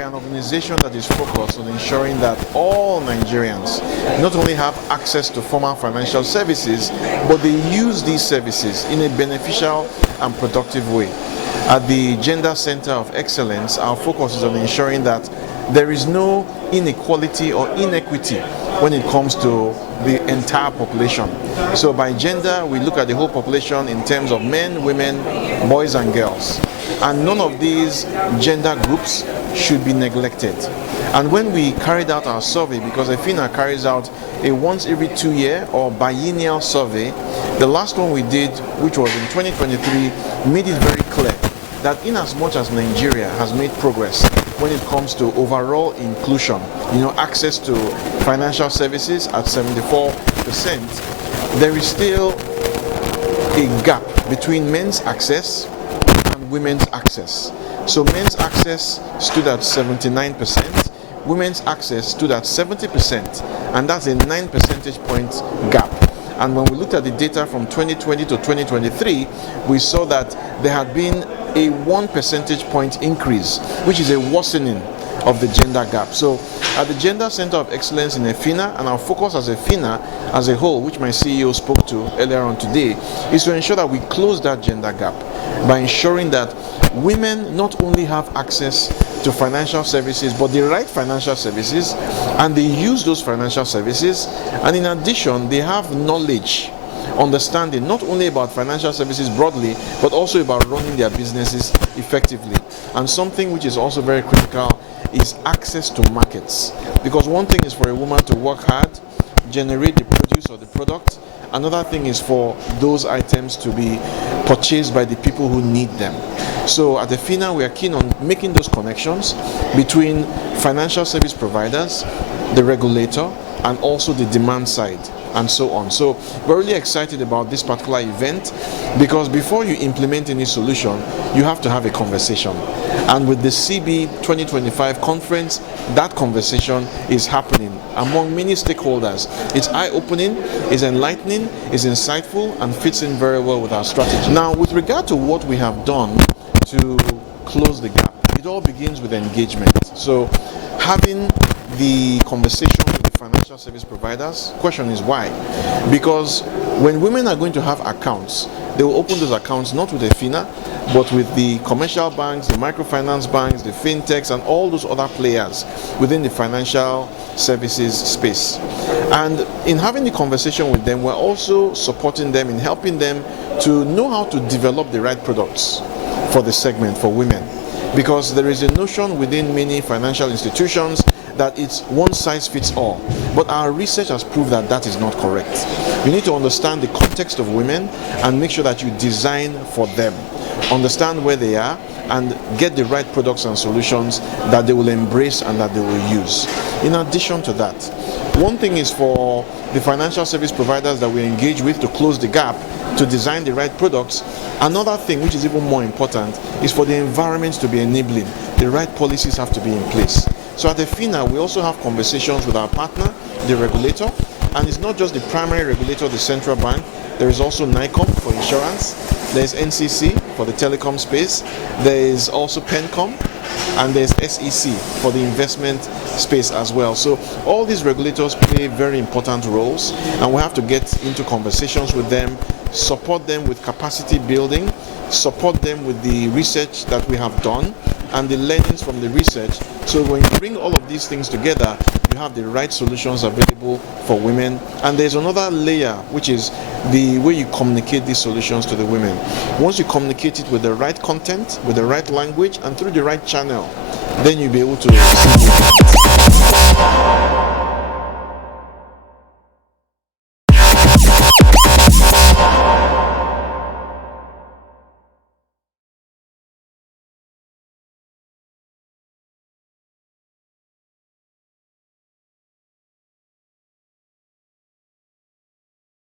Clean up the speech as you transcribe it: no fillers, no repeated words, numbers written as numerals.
we are an organization that is focused on ensuring that all Nigerians not only have access to formal financial services, but they use these services in a beneficial and productive way. At the Gender Center of Excellence, our focus is on ensuring that there is no inequality or inequity when it comes to the entire population. So by gender, we look at the whole population in terms of men, women, boys and girls. And none of these gender groups should be neglected. And when we carried out our survey, because EFINA carries out a once every 2 year or biennial survey, the last one we did, which was in 2023, made it very clear that in as much as Nigeria has made progress when it comes to overall inclusion, access to financial services at 74%, there is still a gap between men's access and women's access. So men's access stood at 79%, women's access stood at 70%, and that's a 9 percentage point gap. And when we looked at the data from 2020 to 2023, we saw that there had been a 1 percentage point increase, which is a worsening of the gender gap. So at the Gender Center of Excellence in EFINA, and our focus as EFINA as a whole, which my CEO spoke to earlier on today, is to ensure that we close that gender gap by ensuring that women not only have access to financial services, but the right financial services, and they use those financial services, and in addition, they have knowledge, understanding not only about financial services broadly, but also about running their businesses effectively. And something which is also very critical is access to markets. Because one thing is for a woman to work hard, generate the produce or the product. Another thing is for those items to be purchased by the people who need them. So at EFINA, we are keen on making those connections between financial service providers, the regulator, and also the demand side, and so on. So we're really excited about this particular event, because before you implement any solution, you have to have a conversation. And with the CeBIH 2025 conference, that conversation is happening among many stakeholders. It's eye-opening, it's enlightening, it's insightful, and fits in very well with our strategy. Now, with regard to what we have done to close the gap, it all begins with engagement. So having the conversation with the financial service providers, question is why? Because when women are going to have accounts, they will open those accounts not with EFINA, but with the commercial banks, the microfinance banks, the fintechs, and all those other players within the financial services space. And in having the conversation with them, we're also supporting them in helping them to know how to develop the right products for the segment for women. Because there is a notion within many financial institutions that it's one size fits all. But our research has proved that that is not correct. You need to understand the context of women and make sure that you design for them. Understand where they are and get the right products and solutions that they will embrace and that they will use. In addition to that, one thing is for the financial service providers that we engage with to close the gap, to design the right products. Another thing, which is even more important, is for the environment to be enabling. The right policies have to be in place. So at EFINA, we also have conversations with our partner, the regulator, and it's not just the primary regulator, the central bank. There is also NICOM for insurance. There's NCC for the telecom space. There is also PENCOM, and there's SEC for the investment space as well. So all these regulators play very important roles, and we have to get into conversations with them, support them with capacity building, support them with the research that we have done and the learnings from the research. So when you bring all of these things together, you have the right solutions available for women. And there's another layer, which is the way you communicate these solutions to the women. Once you communicate it with the right content, with the right language, and through the right channel, then you'll be able to receive it.